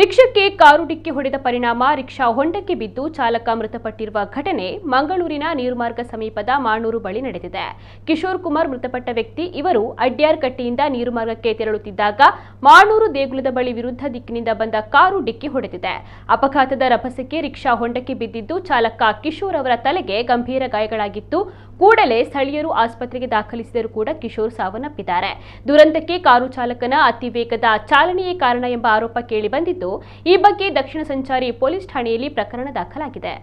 ರಿಕ್ಷಾಕ್ಕೆ car ಡಿಕ್ಕಿ ಹೊಡೆದ ಪರಿಣಾಮ ರಿಕ್ಷಾ ಹೊಂಡಕ್ಕೆ ಬಿದ್ದು ಚಾಲಕ ಮೃತಪಟ್ಟಿರುವ ಘಟನೆ ಮಂಗಳೂರಿನ ನೀರುಮಾರ್ಗ ಸಮೀಪದ ಮಾಣೂರು ಬಳಿ ನಡೆದಿದೆ. ಕಿಶೋರ್ ಕುಮಾರ್ ಮೃತಪಟ್ಟ ವ್ಯಕ್ತಿ. ಇವರು ಅಡ್ಯಾರ್ಕಟ್ಟೆಯಿಂದ ನೀರುಮಾರ್ಗಕ್ಕೆ ತೆರಳುತ್ತಿದ್ದಾಗ ಮಾಣೂರು ದೇಗುಲದ ಬಳಿ ವಿರುದ್ಧ ದಿಕ್ಕಿನಿಂದ ಬಂದ ಕಾರು ಡಿಕ್ಕಿ ಹೊಡೆದಿದೆ. ಅಪಘಾತದ ರಭಸಕ್ಕೆ ರಿಕ್ಷಾ ಹೊಂಡಕ್ಕೆ ಬಿದ್ದಿದ್ದು ಚಾಲಕ ಕಿಶೋರ್ ಅವರ ತಲೆಗೆ ಗಂಭೀರ ಗಾಯಗಳಾಗಿತ್ತು. ಕೂಡಲೇ ಸ್ಥಳೀಯರು ಆಸ್ಪತ್ರೆಗೆ ದಾಖಲಿಸಿದರೂ ಕೂಡ ಕಿಶೋರ್ ಸಾವನ್ನಪ್ಪಿದ್ದಾರೆ. ದುರಂತಕ್ಕೆ ಕಾರು ಚಾಲಕನ ಅತಿ ವೇಗದ ಚಾಲನೆಯೇ ಕಾರಣ ಎಂಬ ಆರೋಪ ಕೇಳಿಬಂದಿದ್ದು, ಈ ಬಗ್ಗೆ ದಕ್ಷಿಣ ಸಂಚಾರಿ ಪೊಲೀಸ್ ಠಾಣೆಯಲ್ಲಿ ಪ್ರಕರಣ ದಾಖಲಾಗಿದೆ.